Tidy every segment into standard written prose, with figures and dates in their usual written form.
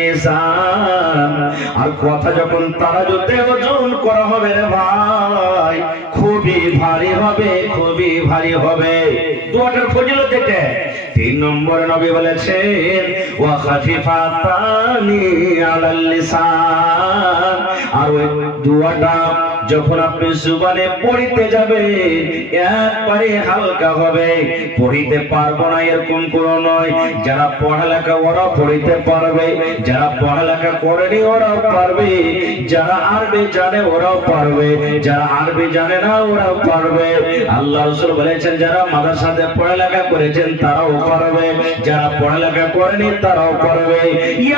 মিজান। আর কথা যখন তারাজুতে ওজন করা হবে রে ভাই, খুবই ভারী হবে, খুবই ভারী হবে। দোয়াটার ফজিলত এটা। 3 নম্বরে নবী বলেছেন ওয়া খাফিফাতানি আলাল লিসান। আর ওই দোয়াটা যখন আপনি জুবানে পড়িতে যাবে একবারে হালকা হবে। পড়িতে পারবো না এরকম কোনো নয়, যারা পড়ালেখা ওরা পড়িতে পারবে, যারা পড়ালেখা করেনি ওরাও পারবে, যারা আরবি জানে ওরাও পারবে, যারা আরবি জানে না ওরাও পারবে। আল্লাহ রাসূল বলেছেন যারা মাদ্রাসাতে পড়ালেখা করেছেন তারাও পারবে, যারা পড়ালেখা করেনি তারাও পারবে।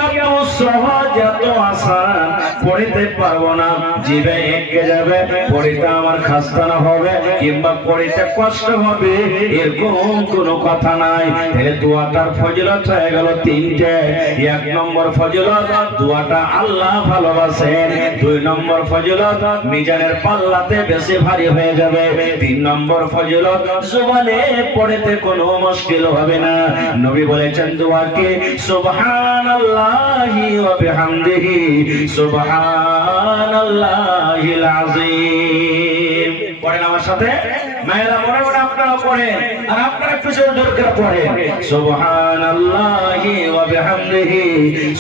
এত সহজ, এত আসান, পড়িতে পারবো না, জিভে এঁকে যাবে, পড়িতে আমার খাস্তানা হবে কিংবা পড়িতে কষ্ট হবে এরকম কোনো কথা নাই। তাহলে দোয়াটার ফজিলত হয়ে গেল 3টে। 1 নম্বর ফজিলত, দোয়াটা আল্লাহ ভালোবাসেন। 2 নম্বর ফজিলত, মিজানের পাল্লাতে বেশি ভারী হয়ে যাবে। 3 নম্বর ফজিলত, জবানে পড়িতে কোনো মুশকিল হবে না। নবী বলেছেন দোয়াকে সুবহানাল্লাহি ওয়া বিহামদিহি সুবহানাল্লাহিল আযীম। পড়েন আমার সাথে, মায়েরা মনে মনে আপনারা পড়েন আর আপনারা পিছনে দরকার পড়েন সুবহানাল্লাহি ওয়া বিহামদিহি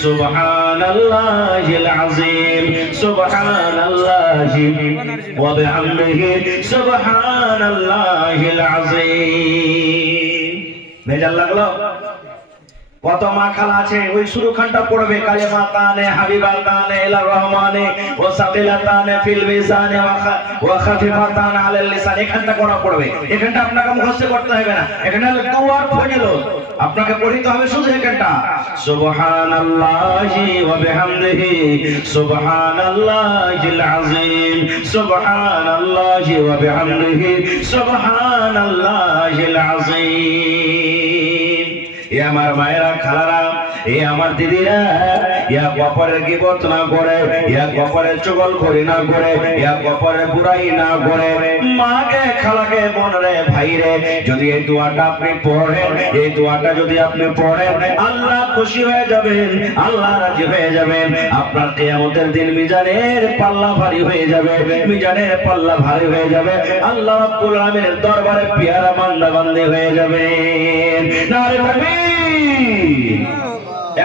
সুবহানাল্লাহিল আযীম সুবহানাল্লাহি ওয়া বিহামদিহি সুবহানাল্লাহিল আযীম। ভেজাল লাগলো? কত মা খালা আছে ওই শুরুখানটা পড়বে কালিমা তানে হাবিবা তানে ইলা রহমানে ওয়া সাকিলাতানে ফিল মিজানে ওয়া খাফিফাতান আলাল লিসান। এখানটা করা পড়বে, এখানটা আপনাকে মুখস্থ করতে হবে না, এখানে হলো দোয়ার ফজিলত। আপনাকে পড়তে হবে শুধু এখানটা সুবহানাল্লাহি ওয়া বিহামদিহি সুবহানাল্লাহিল আযীম সুবহানাল্লাহি ওয়া বিহামদিহি সুবহানাল্লাহিল আযীম। এ আমার মায়েরা, খালারা, এ আমার দিদিরা, ইয়া কপরের গীবত না করে, ইয়া কপরের চুগলখড়ি না করে, ইয়া কপরের বুরাই না করে, মাকে, খালাকে, বোনরে, ভাইরে, যদি এই দোয়াটা আপনি পড়েন, এই দোয়াটা যদি আপনি পড়েন, আল্লাহ খুশি হয়ে যাবেন, আল্লাহ রাজি হয়ে যাবেন। আপনার কিয়ামতের দিন মিজানের পাল্লা ভারী হয়ে যাবে, মিজানের পাল্লা ভারী হয়ে যাবে, আল্লাহ রাব্বুল আলামিনের দরবারে পেয়ারা বান্দা বান্দি হয়ে যাবে। নারে তাকবীর।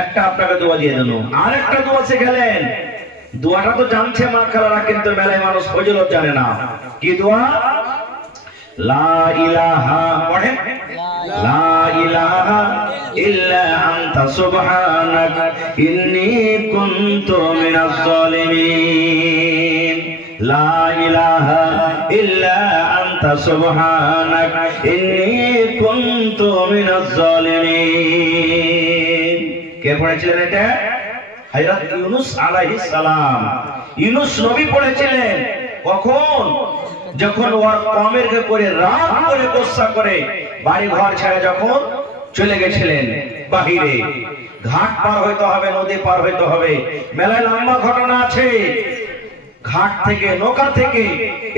একটা আপনাকে দোয়া দিয়ে দিল, আরেকটা দোয়া শিখালেন। দোয়াটা তো জানছে মা খালারা, কিন্তু মেলায় মানুষ ফজিলত জানে না। কি দোয়া? লা ইলাহা, পড়েন, লা ইলাহা ইল্লা আনতা সুবহানাক ইন্নী কুনতু মিনাজ জালিমিন। লা ইলাহা ইল্লা আনতা সুবহানাক ইন্নী কুনতু মিনাজ জালিমিন। কে পড়েছিলেন এটা? হযরত ইউনূস আলাইহিস সালাম। ইউনূস নবী পড়েছিলেন। কখন? যখন ওর কওমের উপরে রাগ করে, গোসা করে বাড়ি ঘর ছেড়ে যখন চলে গেছিলেন বাহিরে, ঘাট পার হইতে হবে, নদী পার হইতে হবে, মেলায় লম্বা ঘটনা আছে। ঘাট থেকে, নৌকা থেকে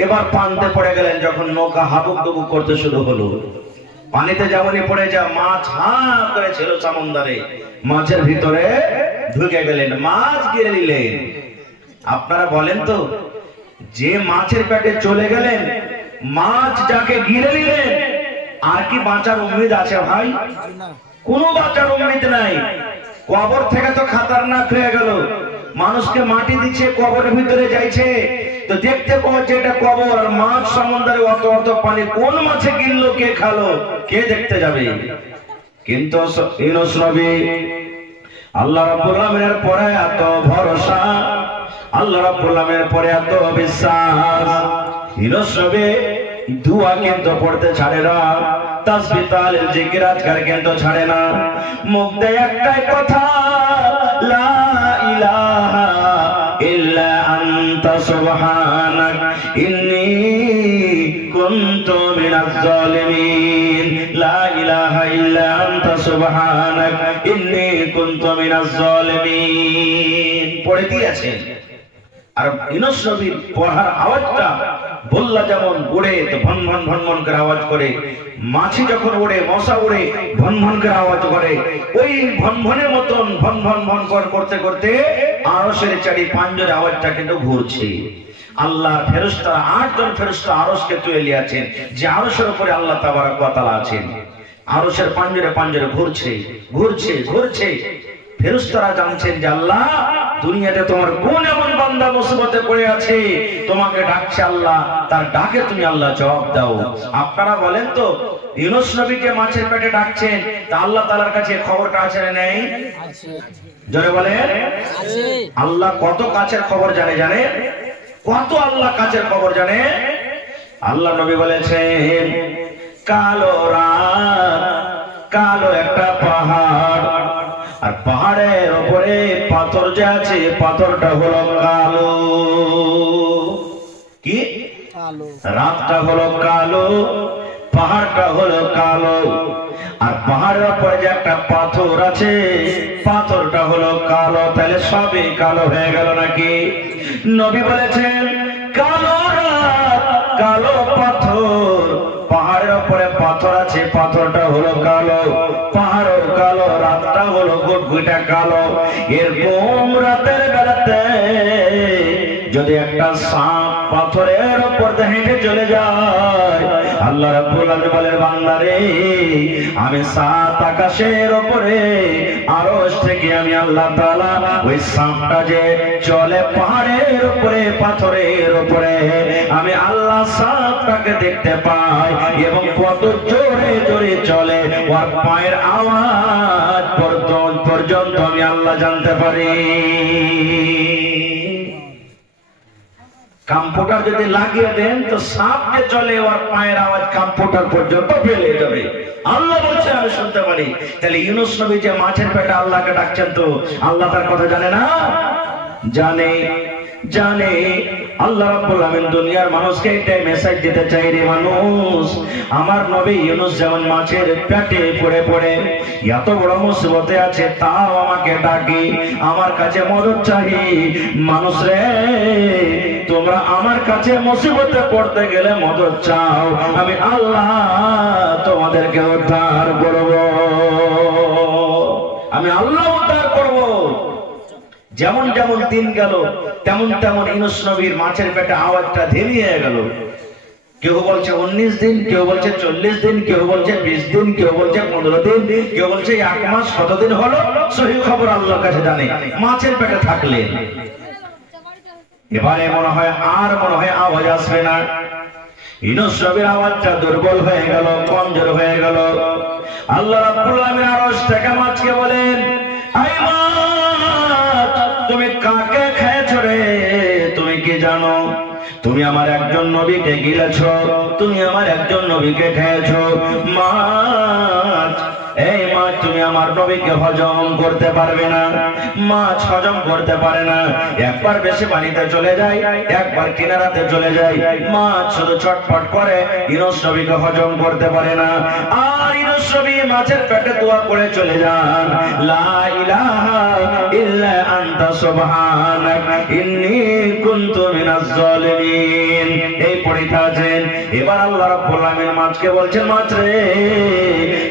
এবার পানিতে পড়ে গেলেন। যখন নৌকা হাবুক দুবুক করতে শুরু হলো, পানিতে যেমনই পড়ে যা, মাছ হা করে ছিল সমুদ্রে, মাছের ভিতরে ঢুকে গেলেন, মাছ গিলে নিলেন। আপনারা বলেন তো, যে মাছের পেটে চলে গেলেন, মাছ যাকে গিলে নিলেন, আর কি বাঁচার উম্মিদ আছে ভাই? কোনো বাঁচার উম্মিদ নাই। কবর থেকে তো খাতারনাক হয়ে গেল। মানুষকে মাটি দিচ্ছে, কবরের ভিতরে যাইছে, তো দেখতে পাচ্ছে এটা কবর, আর মাছ সমুদ্রে অত অত পানি, কোন মাছে গিললো, কে খালো, কে দেখতে যাবে? কিন্তু ইউনূস নবী, আল্লাহ রাব্বুল আলামিনের পরে এত ভরসা, আল্লাহ রাব্বুল আলামিনের পরে এত বিশ্বাস। ইউনূস নবী দুয়া কিন্তু পড়তে ছাড়ে না, তাসবিহ তাহলিল জিকির আজকার কিন্তু ছাড়ে না। মুখ দিয়ে একটাই কথা, লা ইলাহা ইল্লা আনতা সুবহানাক ইন্নী কুনতু মিনাজ জালিমিন। লা ইলাহা ইল্লা আনতা সুবহানাক ইন্নী কুনতু মিনাজ জালিমিন পড়ে দিয়েছেন। আর ইউনূস নবীর পড়ার আওয়াজটা বল্লা যেমন উড়ে তো ভন ভন ভন ভন করে আওয়াজ করে, মাছি যখন উড়ে, মশা উড়ে ভন ভন করে আওয়াজ করে, ওই ভন ভনের মতন ভন ভন ভন করতে করতে আরশের চারি পাঁজরের আওয়াজটা কিন্তু ঘুরছে। আল্লাহ ফেরেশতারা 8 জন ফেরেশতা আরশকে তুলে নিয়েছেন, যে আরশের উপরে আল্লাহ তাবারক ওয়া তাআলা আছেন। আরশের পাঁজরে পাঁজরে ঘুরছে ঘুরছে ঘুরছে। ফেরেশতারা জানছেন যে আল্লাহ দুনিয়াতে তোমার কোন এমন বান্দা মুসিবতে পড়ে আছে, তোমাকে ডাকছে আল্লাহ, তার ডাকে তুমি আল্লাহ জবাব দাও। আপনারা বলেন তো, ইউনূস নবীকে মাছের পেটে ডাকছেন, তা আল্লাহ তাআলার কাছে খবরটা আছে না নেই? আছে। জোরে বলেন আছে। আল্লাহ কত কাছের খবর জানে, জানে কত আল্লাহ কাছের খবর জানে। আল্লাহ নবী বলেছেন, কালো রাত, কালো একটা পাহাড়, আর পাহাড়ের উপরে পাথর যে আছে, পাথরটা হলো কালো। কি কালো? রাতটা হলো কালো, পাহাড়টা হলো কালো, আর পাহাড়ের উপরে যে একটা পাথর আছে, পাথরটা হলো কালো। তাহলে সবই কালো হয়ে গেল নাকি? নবী বলেছেন, কালো রাত, কালো পাথর, পাহাড়ের উপরে পাথর আছে, পাথরটা হলো কালো, পাহাড়ও কালো, রাতটা হলো গুটগুটা কালো। এরকম রাতের বেলাতে যদি একটা সাপ পাথরের উপর হেঁটে চলে যায়, আল্লাহ রাব্বুল আলামিন বলেন, বান্দারে আমি 7 আকাশের উপরে আরশ থেকে আমি আল্লাহ তাআলা ওই সাপটা যে চলে পাহাড়ের উপরে পাথরের উপরে, আমি আল্লাহ সাপটাকে দেখতে পাই, এবং কত জোরে জোরে চলে, ওর পায়ের আওয়াজ পর্যন্ত আমি আল্লাহ জানতে পারি। কম্পিউটার যদি লাগিয়ে দেন তো সাপ যে চলে ওর পায়ের আওয়াজ কম্পিউটার পর্যন্ত ফেলে যাবে, আল্লাহ বলছে আমি শুনতে পারি। তাহলে ইউনূস নবী যে মাছের পেটে আল্লাহকে ডাকছেন, তো আল্লাহ তার কথা জানে না? জানে, জানে। আল্লাহ রাব্বুল আলামিন দুনিয়ার মানুষকে এটাই মেসেজ দিতে চাই, রে মানুষ, আমার নবী ইউনূস যেমন মাছের পেটে পড়ে পড়ে এত বড় মুসিবতে আছে, তাও আমাকে ডাকি, আমার কাছে মদদ চাই। মানুষ রে, তোমরা আমার কাছে মুসিবতে পড়তে গেলে মদদ চাও, আমি আল্লাহ তোমাদেরকে উদ্ধার করব, আমি আল্লাহ উদ্ধার করব। যেমন যেমন দিন গেল তেমন তেমন ইউনূস নবীর মাছের পেটে আওয়াজটা ধীরে গেল। কেউ বলছে 19 দিন, কেউ বলছে 40 দিন, কেউ বলছে 20 দিন, কেউ বলছে 15 দিন, কেউ বলছে 1 মাস। কতদিন হলো সহি খবর আল্লাহর কাছে জানে। মাছের পেটে থাকলেন, এবারে মনে হয় আওয়াজ আসবে না। ইউনূস নবীর আওয়াজটা দুর্বল হয়ে গেল, কমজোর হয়ে গেল। আল্লাহ রাব্বুল আলামিন আরশ থেকে মাছকে বলেন, আই মাছ, তুমি কাকে খেয়েছো রে? তুমি কি জানো? তুমি আমার একজন নবীকে গিলেছো, তুমি আমার একজন নবীকে খেয়েছো। মাছ, এই মাছ, তুমি আমার নবীকে হজম করতে পারবে না। মাছ হজম করতে পারে না, একবার বেশি পানিতে চলে যায়, একবার কিনারাতে চলে যায়। মাছ শুধু ছটফট করে, ইউনূস নবীকে হজম করতে পারে না। আর ইউনূস নবী মাছের পেটে দোয়া করে চলে যান, লা ইলাহা ইল্লা আনতা সুবহানাকা ইন্নী কুনতু মিনাজ জালিমিন, এই পড়িতে আছেন। এবার আল্লাহ রাব্বুল আলামিন মাছকে বলছেন, মাছ রে,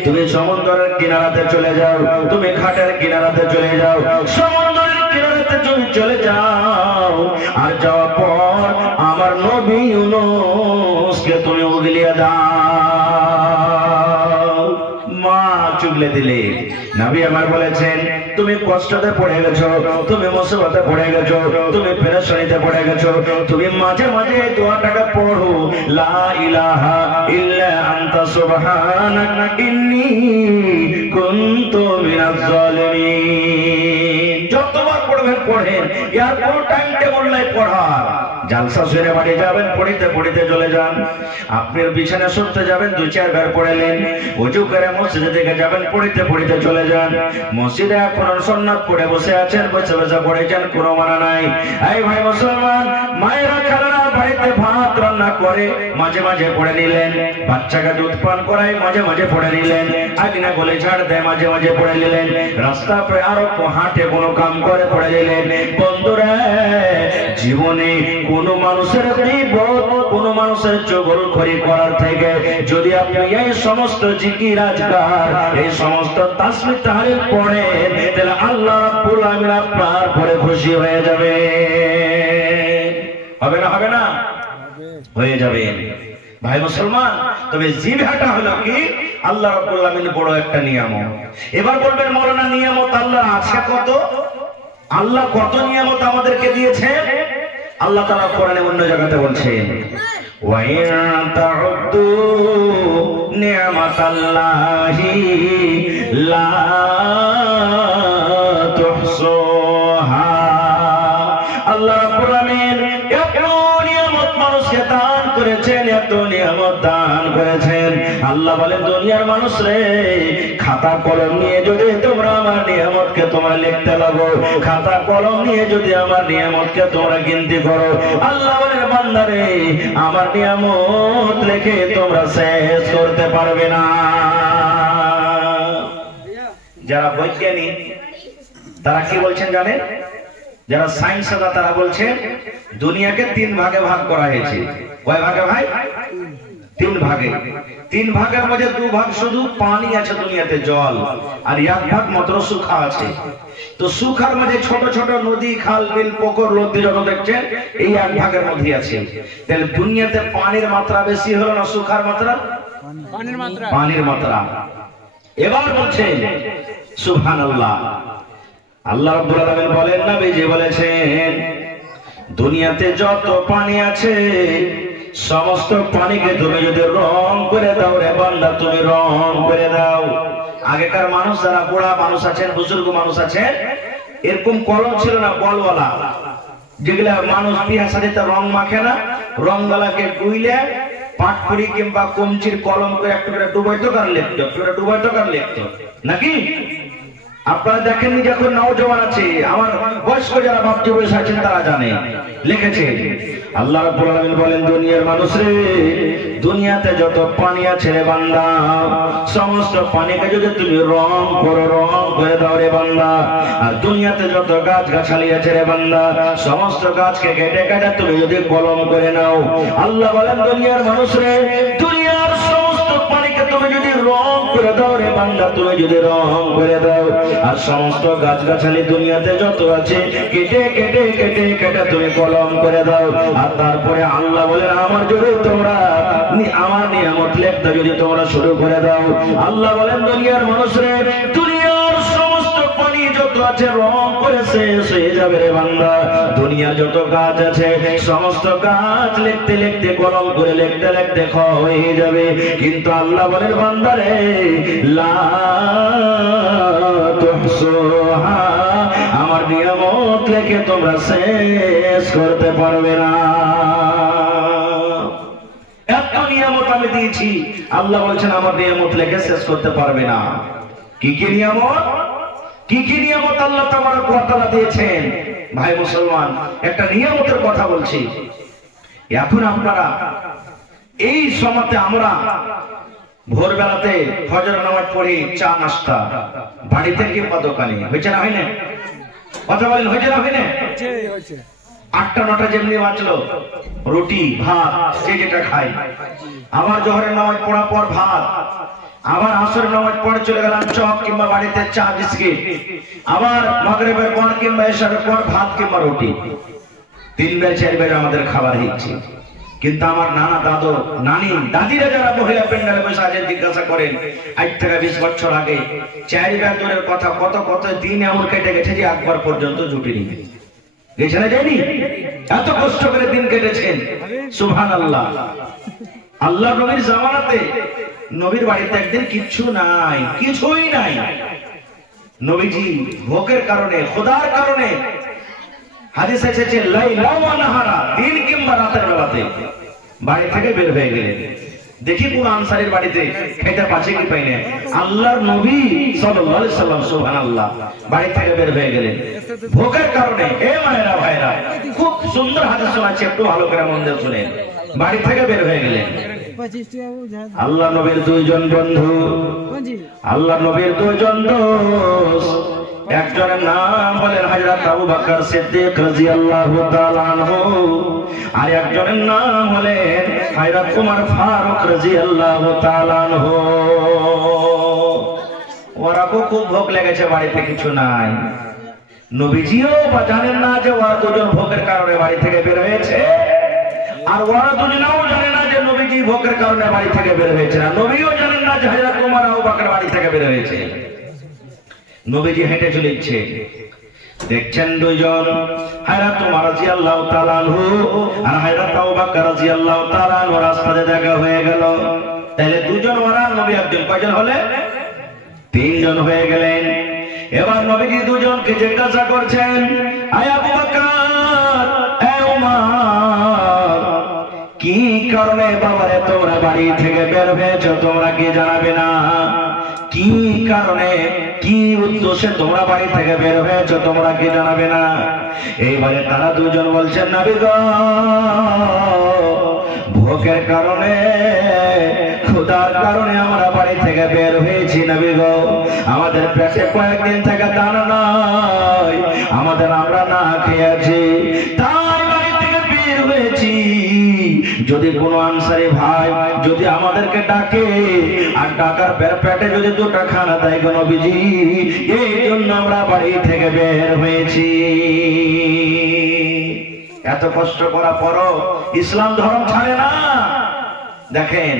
তুমি সমুদ্রের কিনারাতে চলে যাও, তুমি ঘাটের কিনারাতে চলে যাও, সমুদ্রের কিনারাতে তুমি চলে যাও। আর যাওয়ার পর আমার নবী ইউনূসকে তুমি উগলিয়ে দাও। মাছ উগলে দিলে। নবী আমার বলেছেন, তুমি কষ্টতে পড়ে গেছো, তুমি মুসিবতে পড়ে গেছো, তুমি পেরেশানিতে পড়ে গেছো, তুমি মাঝে মাঝে এই দোয়াটাকে পড়ো, লা ইলাহা ইল্লা আনতা সুবহানাকা ইন্নী কুনতু মিনাজ জালিমিন। যতবার পড়বেন পড়েন, এর কোনো টাইম টেবিল নাই পড়ার। জালসা সেরে বাড়ি যাবেন, পড়িতে পড়িতে চলে যান। আপনি বিছানা শুতে যাবেন, 2-4 বার পড়লেন। ওযু করে মসজিদে দিকে যাবেন, পড়িতে পড়িতে চলে যান। মসজিদে এখন সুন্নাত পড়ে বসে আছেন, বসে বসে পড়েছেন, কোনো মানা নাই। এই ভাই মুসলমান, মায়েরা খালারা বাড়িতে ভাত রান্না করে মাঝে মাঝে পড়ে নিলেন, বাচ্চাকে দুধ পান করায় মাঝে মাঝে পড়ে নিলেন, আগিনা গলে ঝাড় দেয় মাঝে মাঝে পড়ে নিলেন, রাস্তা পে আরো হাঁটে কোনো কাম করে পড়ে নিলেন। বন্ধুরা, জীবনে কোনো মানুষের বিপদ, কোনো মানুষের চগলখড়ি করার থেকে যদি আপনি এই সমস্ত জিকির আজকার, এই সমস্ত তাসবিহ তাহলিল পড়েন, তাহলে আল্লাহ রাব্বুল আলামিন আপনার পরে খুশি হয়ে যাবে। হবে না? হবে না? হয়ে যাবে ভাই মুসলমান। তবে জিভাটা হলো কি আল্লাহ রাব্বুল আলামিনের বড় একটা নিয়ামত। এবার বলবেন মাওলানা নিয়ামত আল্লাহ আছে কত? আল্লাহ কত নিয়ামত আমাদেরকে দিয়েছেন? আল্লাহ তাআলা কোরআনে অন্য জায়গাতে বলছেন, ওয়া ইন তাউদ্দু নি'মাতাল্লাহি লা তুহসুহা। আল্লাহ রাব্বুল আলামিন এত নিয়ামত মানুষকে দান করেছেন, এত নিয়ামত দান করেছেন। আল্লাহ বলেন, দুনিয়ার মানুষ রে, খাতা কলম নিয়ে যদি তোমরা আমার নিয়ামতকে তোমরা লিখতে লাগো, খাতা কলম নিয়ে যদি আমার নিয়ামতকে তোমরা গিনতি করো, আল্লাহ বলেন বান্দা রে, আমার নিয়ামত লিখে তোমরা শেষ করতে পারবে না। যারা বৈজ্ঞানিক তারা কি বলছেন জানেন? যারা সায়েন্স দাদা তারা বলছেন দুনিয়াকে 3 ভাগে ভাগ করা হয়েছে। কয় ভাগে ভাই? 3 ভাগে। 3 ভাগের মধ্যে 2 ভাগ শুধু পানি আছে দুনিয়াতে, জল, আর 1 ভাগ মাত্র শুখা আছে। তো শুখার মধ্যে ছোট ছোট নদী, খাল, বিল, পুকুর, নদী যত দেখছেন এই 1 ভাগের মধ্যে আছে। তাহলে দুনিয়াতে পানির মাত্রা বেশি হলো না শুখার মাত্রা? পানির মাত্রা। এবার বলছেন সুবহানাল্লাহ, আল্লাহ রাব্বুল আলামিন বলেন, নবীজি বলেছেন দুনিয়াতে যত পানি আছে সমস্ত পানিকে তুমি যদি রং করে দাও রে বান্দা, তুমি রং করে দাও। আগেকার মানুষ যারা বুড়া মানুষ আছেন, বুজুর্গ মানুষ আছেন, এরকম কলম ছিল না বলওয়ালা, যেগুলা মানুষ বিয়া শাদীতে রং মাখে না, রংওয়ালাকে গুইলে পাটখড়ি কিংবা কমচির কলম করে একটু করে ডুবাইতো কার লিখতো, একটু করে ডুবাইতো কার লিখতো নাকি? আপনারা দেখেননি, যখন নওজওয়ান আছে, আমার বয়স্ক যারা বাপজি বয়স আছেন তারা জানে, লিখেছে আল্লাহ রাব্বুল আলামিন বলেন, দুনিয়ার মানুষ রে, দুনিয়াতে যত পানি আছে রে বান্দা, সমস্ত পানিকে যদি তুমি রং করো, রং করে দাও রে বান্দা। আর দুনিয়াতে যত গাছ গাছালি আছে রে বান্দা, সমস্ত গাছকে কেটে কেটে তুমি যদি কলম করে নাও। আল্লাহ বলেন, দুনিয়ার মানুষ রে, দুনিয়ার সমস্ত পানিকে তুমি যদি রং করে দাও রে বান্দা, তুমি যদি রং করে দাও, আর সমস্ত গাছ গাছালি দুনিয়াতে যত আছে কেটে কেটে কেটে কেটে তুমি কলম করে দাও। আর তারপরে আল্লাহ বলেন, আমার জন্য তোমরা আমার নিয়ামত লিখতে যদি তোমরা শুরু করে দাও, আল্লাহ বলেন, দুনিয়ার মানুষরে, দুনিয়ার সমস্ত পানি যত আছে রং করে শেষ হয়ে যাবে রে বান্দা। দুনিয়ার যত গাছ আছে সমস্ত গাছ লিখতে লিখতে কলম করে লিখতে লিখতে হয়ে যাবে, কিন্তু আল্লাহ বলেন বান্দারে, লা তুহসুহা, আমার নিয়ামত লিখে তোমরা শেষ করতে পারবে না। এত নিয়ামত আমি দিয়েছি, আল্লাহ বলছেন আমার নিয়ামত লিখে শেষ করতে পারবে না। কি কি নিয়ামত? কি কি নিয়ামত আল্লাহ তাবারক ওয়া তাআলা দিয়েছেন? ভাই মুসলমান, একটা নিয়ামতের কথা বলছি। এখন আপনারা এই সময়তে আমরা ভোরবেলাতে ফজর নামাজ পড়ি, চা নাস্তা বাড়িতে কিংবা দোকানে, হয়েছে না হয় না? কথা বলেন, হয়েছে না হয় না? 8টা 9টা যেমনি বাঁচলো, রুটি ভাত যে যেটা খাই। আবার জোহরের নামাজ পড়ার পর ভাত, আবার আসরের নামাজ পড়ে চলে গেলাম চপ কিংবা বাড়িতে চা বিস্কিট, আবার মাগরিবের পর কিংবা এশারের পর ভাত কিংবা রুটি। 3 বেলা 4 বেলা আমাদের খাবার হচ্ছে। কিন্তু আমার নানা, দাদু, নানি, দাদিরা যারা মহিলা প্যান্ডেলে বসে আছেন, জিজ্ঞাসা করেন আজ থেকে 20 বছর আগে 4 বেলা দূরের কথা, কত কত দিন এমন কেটে গেছে যে একবার পর্যন্ত জুটিনি। গেছে না যায়নি? এত কষ্ট করে দিন কেটেছেন। সুবহানাল্লাহ। আল্লাহ নবীর জামানাতে নবীর বাড়িতে একদিন কিচ্ছু নাই, কিছুই নাই। নবীজি ভোগের কারণে, খোদার কারণে, হাদিস এসেছে লাইলা ওয়া নাহারা, দিন কিংবা রাতের বেলাতে বাড়ি থেকে বের হয়ে গেলেন। দেখি কোন আনসারীর বাড়িতে খেতে পাচ্ছে কি পাই না, আল্লাহর নবী সাল্লাল্লাহু আলাইহি সাল্লাম সুবহানাল্লাহ বাড়ি থেকে বের হয়ে গেলেন ভোগের কারণে। এ মায়েরা ভাইরা, খুব সুন্দর হাদিস আছে, একটু ভালো করে মন দিয়ে শুনেন। বাড়ি থেকে বের হয়ে গেলেন। আল্লাহ নবীর 2 জন বন্ধু, আল্লাহ নবীর 2 জন দোস্ত একজনের নাম হলেন হযরত আবু বকর সিদ্দিক রাদিয়াল্লাহু তাআলা আনহু, আর একজনের নাম হলেন হযরত উমর ফারুক রাদিয়াল্লাহু তাআলা আনহু। ওরা খুব ভোগ লেগেছে, বাড়িতে কিছু নাই। নবীজিও বা জানেন না যে ওরা দুজন ভোগের কারণে বাড়ি থেকে বের হয়েছে, আর ওরা দুজনেও জানে না যে নবীজি ভোগের কারণে বাড়ি থেকে বের হয়েছে না। নবীও জানেন না যে হযরত উমর আবু বকর বাড়ি থেকে বের হয়েছে। নবীজি হেঁটে চলেছে, দেখছেন দুইজন, হযরত উমর রাদিয়াল্লাহু তাআলা আনহু আর হযরত আবু বকর রাদিয়াল্লাহু তাআলা আনহু রাস্তাতে দেখা হয়ে গেল। তাহলে দুজন ওরা, নবী একজন, কয়জন হলে? তিনজন হয়ে গেলেন। এবার নবীজি দুজনকে জিজ্ঞাসা করছেন, আয় আবু বকর, এ উমর, কি কারণে বাবারে তোমরা বাড়ি থেকে বের হয়েছো, তোমরা কি জানাবে না? কি কারণে, কি উদ্দেশ্যে তোমরা বাড়ি থেকে বের হয়েছো, তোমরা কি জানাবে না? এইবারে তারা দুজন বলছেন, নবী গো, ভোগের কারণে, ক্ষুধার কারণে আমরা বাড়ি থেকে বের হয়েছি নবী গো। আমাদের পেটে কয়েকদিন থেকে দানা নাই, আমরা না খেয়েছি, তাই বাড়ি থেকে বের হয়েছি। যদি কোনো আনসারী ভাই যদি আমাদেরকে ডাকে, আর ডাকার পেটে যদি দুটো খানা দেয় গো নবীজি, এই জন্য আমরা বাড়ি থেকে বের হয়েছি। এত কষ্ট করার পরও ইসলাম ধর্ম ছাড়ে না। দেখেন,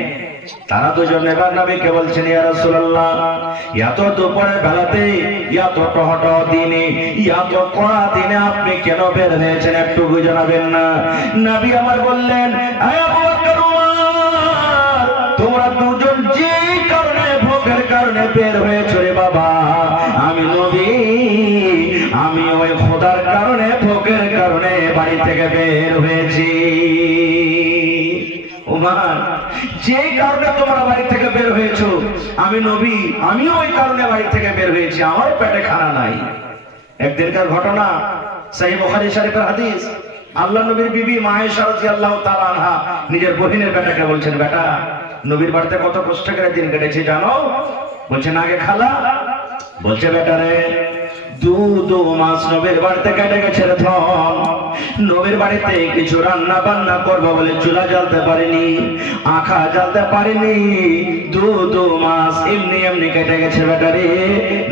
তারা দুজন এবার নবীকে বলছেন, ইয়া রাসূলুল্লাহ, এত দুপুরের বেলাতে, এত টহট দিনে, এত কড়া দিনে আপনি কেন বের হয়েছেন, একটু জানাবেন না? নবী আমার বললেন, আয় আবু বকর, উমর, তোমরা দুজন যে কারণে, ভোগের কারণে বের হয়েছো রে বাবা, আমি নবী, আমি ওই খোদার কারণে, ভোগের কারণে বাড়ি থেকে বের হয়েছি। উমর, যে কারণে তোমরা বাড়ি থেকে বের হয়েছো, আমি নবী, আমিও ওই কারণে বাড়ি থেকে বের হয়েছি, আমার পেটে খানা নাই। একদিনকার ঘটনা, সহিহ বুখারী শরীফের হাদিস। আল্লাহ নবীর বিবি মা আয়েশা রাদিয়াল্লাহু তাআলা আনহা নিজের বোনের বেটাকে বলছেন, বেটা, নবীর বাড়িতে কত কষ্ট করে দিন কেটেছে জানো? বলছেন, আগে খালা। বলছে, বেটা রে, দু মাস নবীর বাড়িতে কেটে গেছে রে ধন। নবীর বাড়িতে কিছু রান্না বান্না করবো বলে চুলা জ্বালতে পারিনি, আখা জ্বালতে পারিনি, দু মাস এমনি এমনি কেটে গেছে বেটা রে।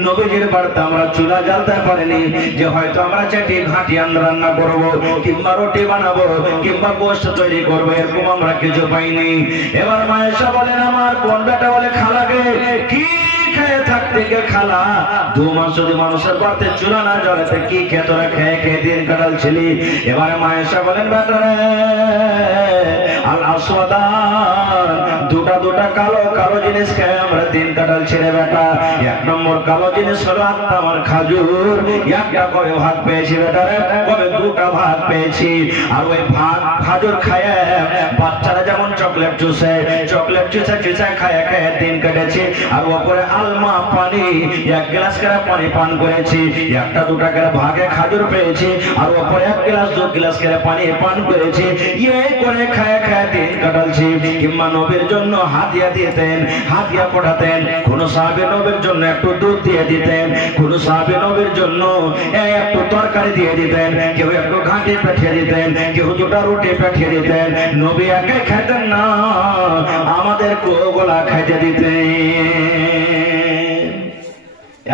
নবীজির বাড়িতে আমরা চুলা জ্বালতে পারিনি, যে হয়তো আমরা চেটি ঘাটি রান্না করবো, কিংবা রুটি বানাবো, কিংবা গোশত তৈরি করবো, এরকম আমরা কিছু পাইনি। এবার মা আয়েশা বলেন, আমার কোন বেটা বলে, খালাকে, কি খেয়ে থাকতে গে খালা, 2 মাস যদি মানুষের বাড়িতে চুলা না জ্বলেতে কি খেয়ে তোরা খেয়ে খেয়ে দিন কাটাচ্ছিলি? এবারে মা আয়েশা বলেন, বেটা রে, আল আসওয়াদান, দুটা কালো কালো জিনিস খেয়ে আমরা দিন কাটাচ্ছি রে বেটা। 1 নম্বর কালো জিনিস হলো আমার খাজুর, একটা করে ভাগ পেয়েছি বেটা রে, কবে 2টা ভাগ পেয়েছি। আর ওই ভাগ খাজুর খায় বাচ্চারা যেমন চকলেট চুষে খায় খায় দিন কেটেছে। আর ওপরে আলমা পানি, 1 গ্লাস করে পানি পান করেছি, 1-2টা করে ভাগে খাজুর পেয়েছি, আর ওপরে 1 গ্লাস 2 গ্লাস করে পানি পান করেছি। এই করে খায় খায় দিন কাটালছি। কিংবা নবীর জন্য হাদিয়া দিতেন, হাদিয়া পাঠাতেন, কোন সাহাবী নবীর জন্য একটু দুধ দিয়ে দিতেন, কোন সাহাবী নবীর জন্য একটু তরকারি দিয়ে দিতেন, কেউ একটু ঘাঁটি পাঠিয়ে দিতেন, কেউ 2টা রুটি পাঠিয়ে দিতেন। নবী একাই খেতেন না, আমাদের গোলা খাইতে দিতেন।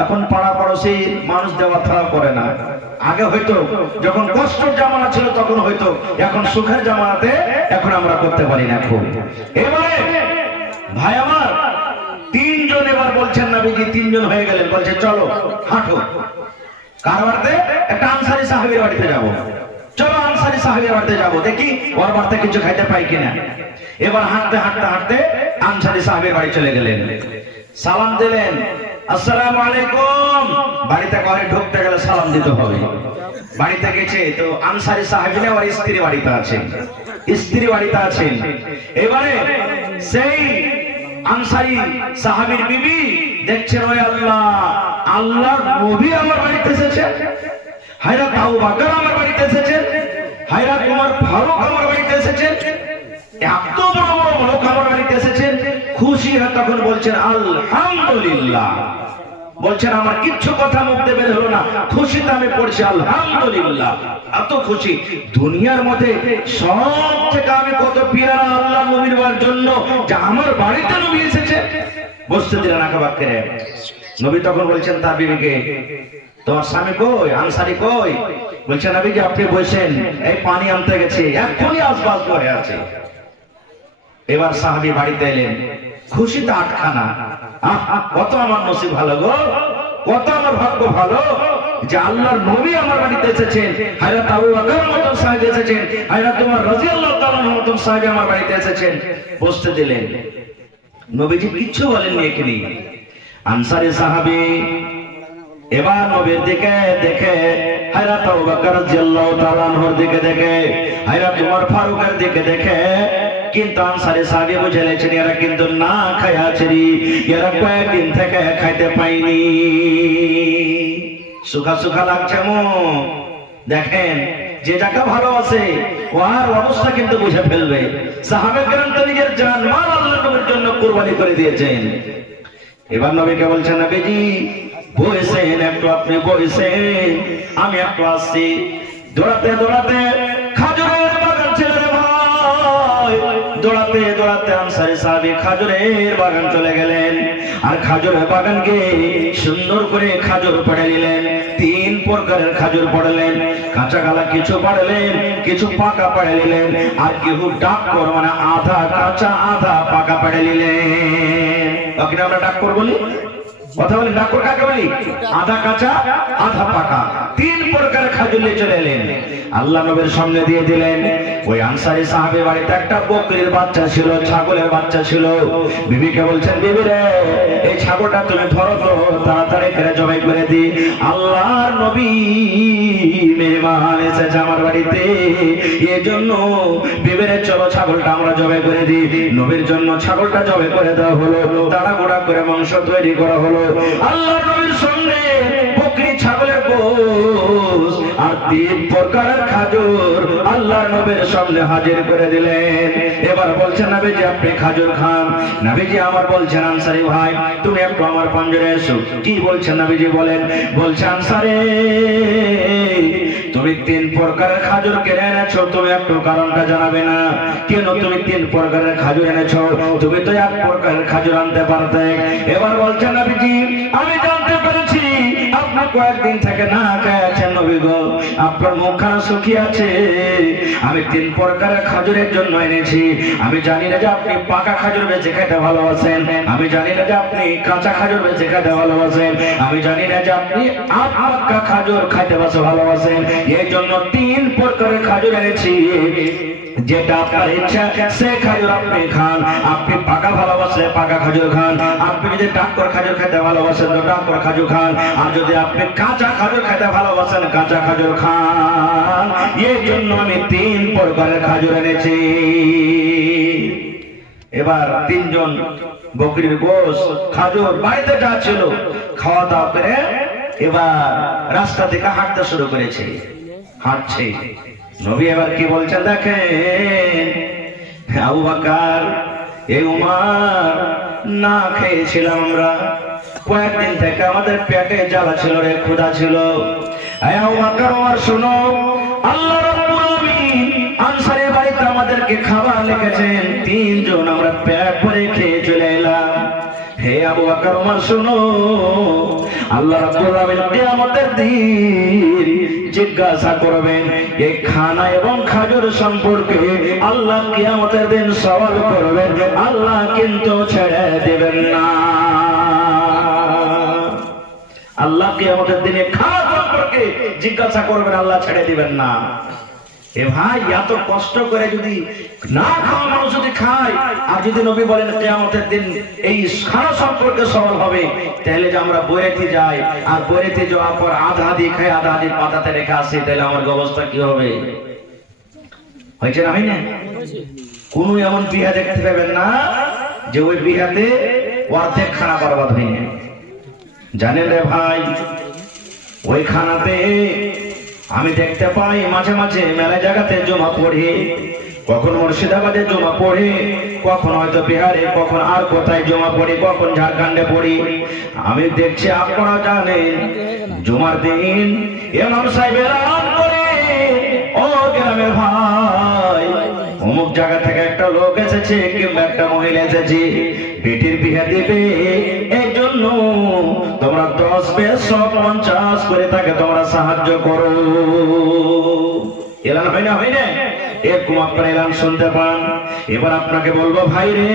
এখন পাড়া পড়োশি মানুষ দেওয়া থাকা করে না। আগে হয়তো যখন কষ্টের জামানা ছিল তখন হয়তো, এখন সুখের জামানাতে এখন আমরা করতে পারি না খুব। এবারে ভাই আমার, 3 জন এবার বলছেন নবীজি, 3 জন হয়ে গেলেন, বলছে চলো হাঁটো। কার বাড়িতে? একটা আনসারী সাহাবীর বাড়িতে যাবো, চলো আনসারী সাহাবীর বাড়িতে যাবো, দেখি ওর বাড়িতে কিছু খাইতে পাই কিনা। এবার হাঁটতে হাঁটতে হাঁটতে আনসারী সাহাবীর বাড়ি চলে গেলেন, সালাম দিলেন, আসসালামু আলাইকুম। বাড়িতে ঘরে ঢুকতে গেলে সালাম দিতে হবে। বাড়িতে গেছে তো আনসারী সাহাবী না, ওর স্ত্রী বাড়িতে আছেন, স্ত্রী বাড়িতে আছেন। এবারে সেই আনসারী সাহাবীর বিবি দেখছেন, ওই আল্লাহ, আল্লাহর নবী আমার বাড়িতে এসেছে, হযরত আবু বকর আমার বাড়িতে এসেছে, হযরত উমর ফারুক আমার বাড়িতে এসেছে, এত বড় বড় লোক আমার বাড়িতে এসেছেন। খুশি হয়ে তখন বলছেন আলহামদুলিল্লাহ। বলছেন আমার কিচ্ছু কথা মুখে বের হলো না, খুশিতে আমি পড়ছি আলহামদুলিল্লাহ, এত খুশি। দুনিয়ার মধ্যে সব থেকে আমি কত পিয়ারা আল্লাহ নবীর জন্য যে আমার বাড়িতে নবী এসেছে। বসতে দিলেন আঁকাবাক্যে। নবী তখন বলছেন তার বিবিকে, তোমার স্বামী কই, আনসারী কই? বলছেন নবী যে আপনি বসেন, এই পানি আনতে গেছে, এখনই আসবাস করে আছে। এবার সাহাবী বাড়িতে এলেন, খুশিতে আটখানা। কত আমার নসিব ভালো গো, কত আমার ভাগ্য ভালো যে আল্লাহর নবী আমার বাড়িতে এসেছেন, হযরত আবু বকর মতন সাহেব এসেছেন, হযরত ওমর রাদিয়াল্লাহু তাআলা মতন সাহেব আমার বাড়িতে এসেছেন। বসতে দিলেন। নবীজি কিচ্ছু বলেননি এখানে। আনসারী সাহাবী এবার নবীর দিকে দেখে, হযরত আবু বকর রাদিয়াল্লাহু তাআলা আনহুর দিকে দেখে, হযরত ওমর ফারুকের দিকে দেখে, কিন্তু আনসারী সাহাবী বুঝে লেছেন এরা কিন্তু না খায় আছে, এরা কয়েকদিন থেকে খাইতে পাইনি, সুখা সুখা লাগছে মুখ। দেখেন যে যাকে ভালোবাসে ওর অবস্থা কিন্তু বুঝে ফেলবে। সাহাবে কেরাম তো নিজের জান মাল আল্লাহর নবীর জন্য কুরবানি করে দিয়েছেন। এবার নবীকে বলছেন নবীজি বসেন, একটু আপনি বসেন, আমি একটু আসছি। দৌড়াতে দৌড়াতে খাজুরের বাগান ছিল রে ভাই, দৌড়াতে দৌড়াতে আনসারী সাহাবী খাজুরের বাগান চলে গেলেন। আর খাজুরের বাগানকে সুন্দর করে খাজুর পড়ে নিলেন। 3 প্রকারের খাজুর পড়লেন, কাঁচা গালা কিছু পড়লেন, কিছু পাকা পড়ে নিলেন, আর কিছু ডাক্কর মানে আধা কাঁচা আধা পাকা পড়ে নিলেন। তখন আমরা ডাক্কর বলি, কথা বলি ডাক্কর কাকে বলি? আধা কাঁচা আধা পাকা 3 প্রকারের খাজুর নিয়ে চলে এলেন, আল্লাহ নবীর সামনে দিয়ে দিলেন। ওই আনসারী সাহাবী বাড়িতে একটা বকরির বাচ্চা ছিল, ছাগলের বাচ্চা ছিল। বিবিকে বলছেন বিবি রে, এই ছাগলটা তুমি ধরো তো, তাড়াতাড়ি করে জবাই করে দি, আল্লাহর নবী মেহমান এসেছে আমার বাড়িতে, এজন্য বিবি রে চলো ছাগলটা আমরা জবাই করে দিই। নবীর জন্য ছাগলটা জবাই করে দেওয়া হলো, তাড়াহুড়া করে মাংস তৈরি করা হলো। আল্লাহর নবীর সঙ্গে বকরি ছাগলের গোশত আর 3 প্রকারের খাজুর আল্লাহর নবীর সামনে হাজির করে দিলেন। এবার বলছেন নবীজি আপনি খাজুর খান। নবীজি আমার বলছেন আনসারী ভাই তুমি একটু আমার পঞ্জরে এসো। কি বলছেন নবীজি বলেন? বলছেন আনসারী তুমি 3 প্রকারের খাজুর কিনে এনেছো, তুমি একটু কারণটা জানাবে না? কেন তুমি 3 প্রকারের খাজুর এনেছো? তুমি তো 1 প্রকারের খাজুর আনতে পারতে। এবার বলছেন নবীজি আমি জানতে পেরেছি আপনি কয়েকদিন থেকে না খেয়েছেন নবী গো, আপনার মুখখানা শুকিয়ে আছে। আমি 3 প্রকারের খাজুরের জন্য এনেছি। আমি জানি না যে আপনি পাকা খাজুর বেঁচে খেতে ভালোবাসেন, আমি জানি না যে আপনি কাঁচা খাজুর বেঁচে খেতে ভালোবাসেন, আমি জানি না যে আপনি পাকা খাজুর খাইতে ভালোবাসেন। এই জন্য 3 প্রকারের খাজুর এনেছি, যেটা আপনার ইচ্ছা সে খাজুর আপনি খান। আপনি পাকা ভালোবাসলে পাকা খাজুর খান, আপনি যদি ডাক্কর খাজুর খেতে ভালোবাসেন তো ডাক্কর খাজুর খান, আর যদি আপনি কাঁচা খাজুর খেতে ভালোবাসেন কাঁচা খাজুর খান। এই জন্য আমি 3 প্রকারের খাজুর এনেছি। এবার 3 জন বকরির গোশত খাজুর বাড়িতে যা ছিল খাওয়া দাওয়া করে এবার রাস্তা থেকে হাঁটতে শুরু করেছে। হাঁটছে নবী এবার কি বলছেন দেখেন, আবু বকর এই উমর না খেয়েছিলাম আমরা, কয়েকদিন থেকে আমাদের পেটে জ্বালা ছিল রে, ক্ষুধা ছিল। আবু বকর ওমর শুনো, আল্লাহ রাব্বুল আলামিন আনসারের বাড়িতে আমাদেরকে খাবার লিখেছেন, 3 জন আমরা পেট ভরে খেয়ে চলে এলাম। হে আবু বকর ওমর শুনো, আল্লাহ রাব্বুল আলামিন কিয়ামতের দিন জিজ্ঞাসা করবেন এই খানা এবং খাজুর সম্পর্কে, আল্লাহ কিয়ামতের দিন সওয়াল করবেন, আল্লাহ কিন্তু ছেড়ে দেবেন না। আল্লাহ কিয়ামতের দিনে খাওয়া সম্পর্কে জিজ্ঞাসা করবেন, আল্লাহ ছেড়ে দিবেন না। এ ভাই এত কষ্ট করে যদি না খাওয়া মানুষ যদি খায়, আর যদি নবী বলেন কিয়ামতের দিন এই খানা সম্পর্কে সওয়াল হবে, তাহলে যে আমরা বইয়েতে যাই আর বইয়েতে যাওয়ার পর আধা আধি খাই আধা আধি পাতাতে রেখে আসি, তাহলে আমার অবস্থা কি হবে? হয়েছে না হয় না? কোন এমন বিহা দেখতে পাবেন না যে ওই বিহাতে অর্ধেক খানা বরবাদ হয়নি। জানেন রে ভাই, ওই খানাতে আমি দেখতে পাই মাঝে মাঝে মেলা জায়গাতে জমা পড়ে কখন মুর্শিদাবাদে জমা পড়ে, কখন হয়তো বিহারে, কখন আর কোথায় জমা পড়ি, কখন ঝাড়খণ্ডে পড়ি। আমি দেখছি আপনারা জানেন জুমার দিন ইমাম সাহেব এলান করে, ও গ্রামের ভাই, অমুক জায়গা থেকে একটা লোক এসেছে কিংবা একটা মহিলা এসেছে, বেটির বিয়ে দিবে, এই জন্য তোমরা 10 বেশ 50 করে তাকে তোমরা সাহায্য করো। এলান হয় না, হয় না? এরকম আপনারা এলান শুনতে পান। এবার আপনাকে বলবো ভাই রে,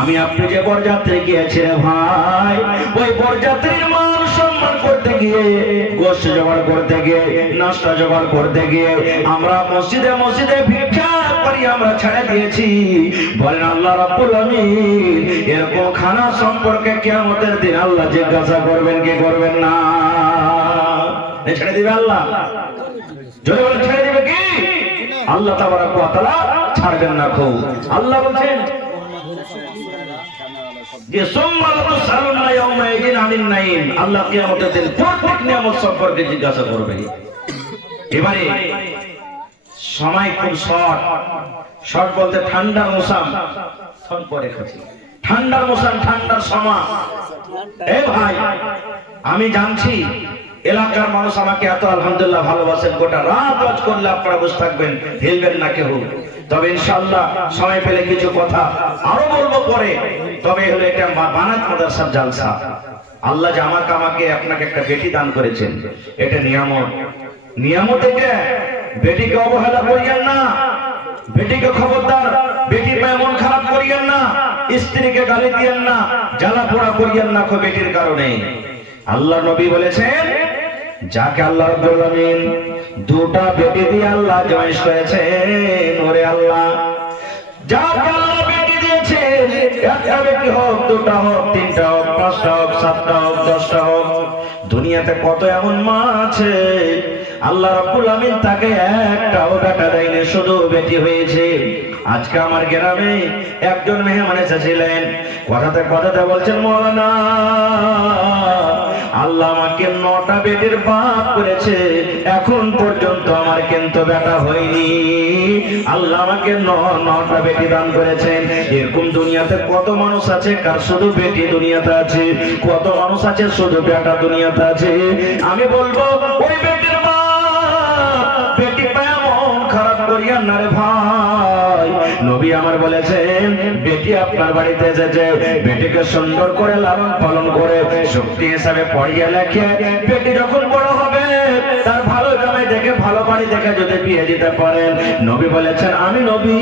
আমি আপনি যে বরযাত্রী গিয়েছি রে ভাই, ওই বরযাত্রীর মান সম্মান করতে গিয়ে, গোশত জোগাড় করতে গিয়ে, নাস্তা জোগাড় করতে গিয়ে আমরা মসজিদে মসজিদে ভিক্ষা করি আমরা ছেড়ে দিয়েছি। বলেন আল্লাহ রাব্বুল আমিন এরকম খানা সম্পর্কে কিয়ামতের দিন আল্লাহ জিজ্ঞাসা করবেন কি করবেন না? ছেড়ে দিবে আল্লাহ? জোরে বলে ছেড়ে দিবে কি? আল্লাহ তাবারাক ওয়া তাআলা ছাড়বেন না। খুব আল্লাহ বলেন যে সুম্মা লাতুসআলুনা ইয়াওমা ইযিন আনিন নাঈম, আল্লাহ কিয়ামতের দিন প্রত্যেক নিয়ামত সম্পর্কে জিজ্ঞাসা করবে। এবারে সময় খুব শর্ট বলতে ঠান্ডার মৌসুম, ঠান্ডার মৌসুম, ঠান্ডার সময়। এ ভাই, আমি জানছি এলাকার মানুষ আমাকে এত আলহামদুলিল্লাহ ভালোবাসেন, গোটা রাত ওয়াজ করলে আপনারা বসে থাকবেন, হিলবেন না কেউ। তবে ইনশাআল্লাহ সময় পেলে কিছু কথা আরো বলবো পরে। তবে হলো এটা বানাত মাদ্রাসার জালসা। আল্লাহ যে আমাকে আপনাকে একটা বেটি দান করেছেন, এটা নিয়ামত। নিয়ামত এটা, বেটিকে অবহেলা করিয়েন না, বেটিকে খবরদার, বেটির পায়ে মন খারাপ করিয়েন না, স্ত্রীকে গালি দিয়েন না, জ্বালা পোড়া করিয়েন না বেটির কারণে। আল্লাহ নবী বলেছেন যাকে আল্লাহ রাব্বুল আমিন দুটা বেটি দিয়ে আল্লাহ জয়েশ করেছেন, ওরে আল্লাহ যাকে আল্লাহ বেটি দিয়েছেন, একটা বেটি হোক, দুটা হোক, তিনটা হোক, পাঁচটা হোক, সাতটা হোক, 10টা হোক, দুনিয়াতে কত এমন মা আছে আল্লাহ রাব্বুল আমিন তাকে একটাও বেটা দেয়নি, শুধু বেটি হয়েছে। আজকে আমার গ্রামে একজন মেহমান এসেছিলেন, কথাতে বলছেন মাওলানা আল্লাহ আমাকে 9টা বেটির বাপ করেছে, এখন পর্যন্ত আমার কিন্তু বেটা হয়নি। আল্লাহ আমাকে 9টা বেটি দান করেছেন। এরকম দুনিয়াতে কত মানুষ আছে কার শুধু বেটি দুনিয়াতে আছে, কত মানুষ আছে শুধু বেটা দুনিয়াতে আছে। আমি বলবো ওই বেটির বাপ বেটি পায় মন খারাপ করিয়েন না রে ভাই। নবী আমার বলেছেন বেটি আপনার বাড়িতে এসেছে, বেটিকে সুন্দর করে লালন পালন করে শক্তি হিসাবে পড়িয়ে লেখে, বেটি যখন বড় হবে তার ভালো জামাই দেখে, ভালো বাড়ি দেখে যদি বিয়ে দিতে পারেন, নবী বলেছেন আমি নবী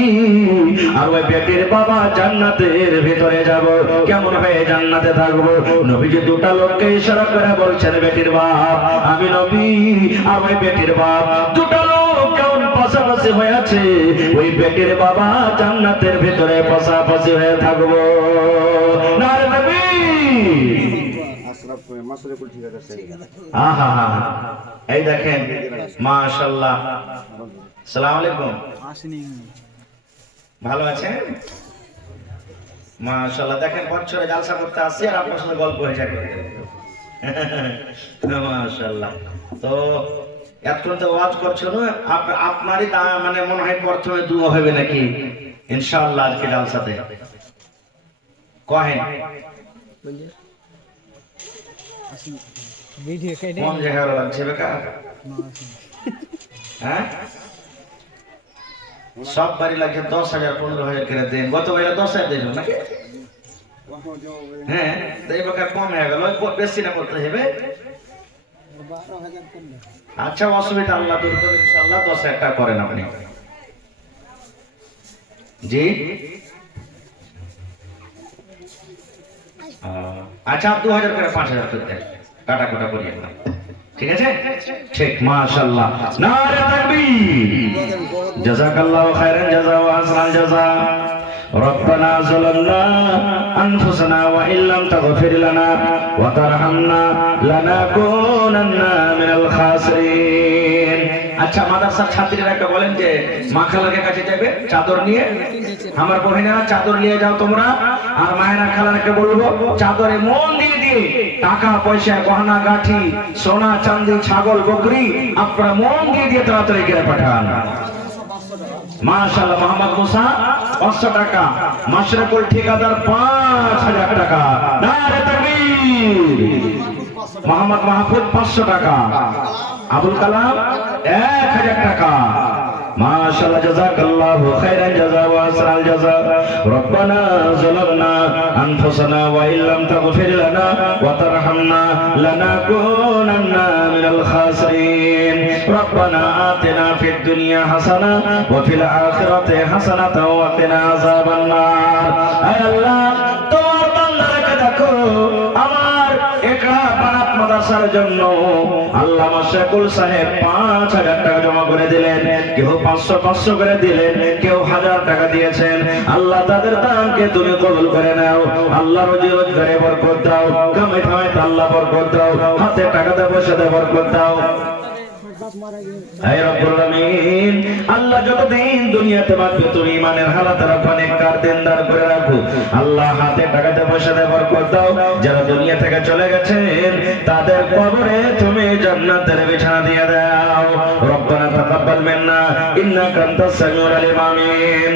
আর ওই বেটির বাবা জান্নাতের ভিতরে যাব। কেমন হয়ে জান্নাতে থাকবো? নবীজি দুটা লোককে ইশারা করে বলছেন বেটির বাপ আমি নবী আর ওই বেটির বাপ, দুটা লোক কেমন পাশাপাশি হয়ে আছে, ওই বেটির বাবা জান্নাতের ভিতরে পাশাপাশি হয়ে থাকবো। নারে নবী আহা, এই দেখেন মাশাআল্লাহ। আসসালামু আলাইকুম, ভালো আছেন? মাশাআল্লাহ, দেখেন বছরে জালসা করতে আসছি আর আপনার সাথে গল্প হয়ে যায়। মাশাআল্লাহ। তো এতক্ষণ তো ওয়াজ করছো না, আপনারই মানে মনে হয় প্রথমে দুয়া হবে নাকি ইনশাআল্লাহ আজকে জালসাতে? কহেন কোন জায়গায় লাগছে বেকার? হ্যাঁ, সব বাড়ি লাগছে 10,000 15,000 করে দেন। গত বেলা 10,000 দিল নাকি? হ্যাঁ, এই বেকার কম হয়ে গেল, বেশি না করতে হবে। আচ্ছা অসুবিধা আল্লাহ দূর করে ইনশাআল্লাহ 10,000 টাকা করেন আপনি। জি আচ্ছা 2,000 করে 5,000 করে দেন, কাটা কাটা করিয়ে না, ঠিক আছে? ঠিক মাশাআল্লাহ। নারে তাকবীর, জাযাকাল্লাহু খাইরান জাযা ওয়া আহসানাল জাযা। রব্বানা যালামনা আনফুসানা ওয়া ইল্লাম তাগফির লানা ওয়া তারহামনা লানাকুনান্না মিনাল খাসিরিন। আচ্ছা মাদ্রাসার ছাত্রীরা একটা বলেন যে মা খালার কাছে যাবে চাদর নিয়ে, আমার বোনেরা চাদর নিয়ে যাও তোমরা, আর মায়েরা খালারকে বলবো চাদরে মন দিয়ে দিয়ে টাকা পয়সা গহনা গাঠি সোনা চাঁদি ছাগল বকরি আপনারা মন দিয়ে দিয়ে তাড়াতাড়ি করে পাঠান। মাশাআল্লাহ মোহাম্মদ মুসা 500 টাকা, মাশরাকুল ঠিকাদার 5000 টাকা, নারে তাকবীর। মোহাম্মদ মাহফুজ 500 টাকা, আবুল কালাম 1000 টাকা। মাশাআল্লাহ জাযাকাল্লাহু খাইরান জাযা ওয়া আসরাল জাযা। রব্বানা যালামনা আনফুসানা ওয়া ইল্লাম তাগফির লানা ওয়া তারহামনা লানাকুনান্না মিনাল খাসিরিন। রব্বানা আতিনা ফিদ দুনিয়া হাসানা ওয়া ফিল আখিরাতি হাসানাতাও ওয়া কিনা আযাবান নার। আয় আল্লাহ, তোমার বান্দাকে দেখো, আমার একরা বানাত মাদ্রাসার জন্য আল্লাহ মাশরাকুল সাহেব 5000 টাকা জমা করে দিলেন, কেউ 500 করে দিলেন, কেউ 1000 টাকা দিয়েছেন। আল্লাহ তাদের দানকে তুমি কবুল করে নাও। আল্লাহ রুজি রোজগারে বরকত দাও, কামাই খামাইতে আল্লাহ বরকত দাও, হাতে টাকাতে পয়সাতে বরকত দাও। হে রব্বুল আলামিন, আল্লাহ যতদিন দুনিয়াতে বাঁচবে তুমি ইমানের হালাত রাখো, নেককার দিনদার করে রাখো। আল্লাহ হাতে টাকাতে পয়সাতে বরকত দাও। যারা দুনিয়া থেকে চলে গেছেন তাদের কবরে তুমি জান্নাতের বিছানা দিয়ে দাও। রব্বানা তাকাব্বাল মিন্না ইন্নাকা আনতাস সামিউল আলিম। আমিন।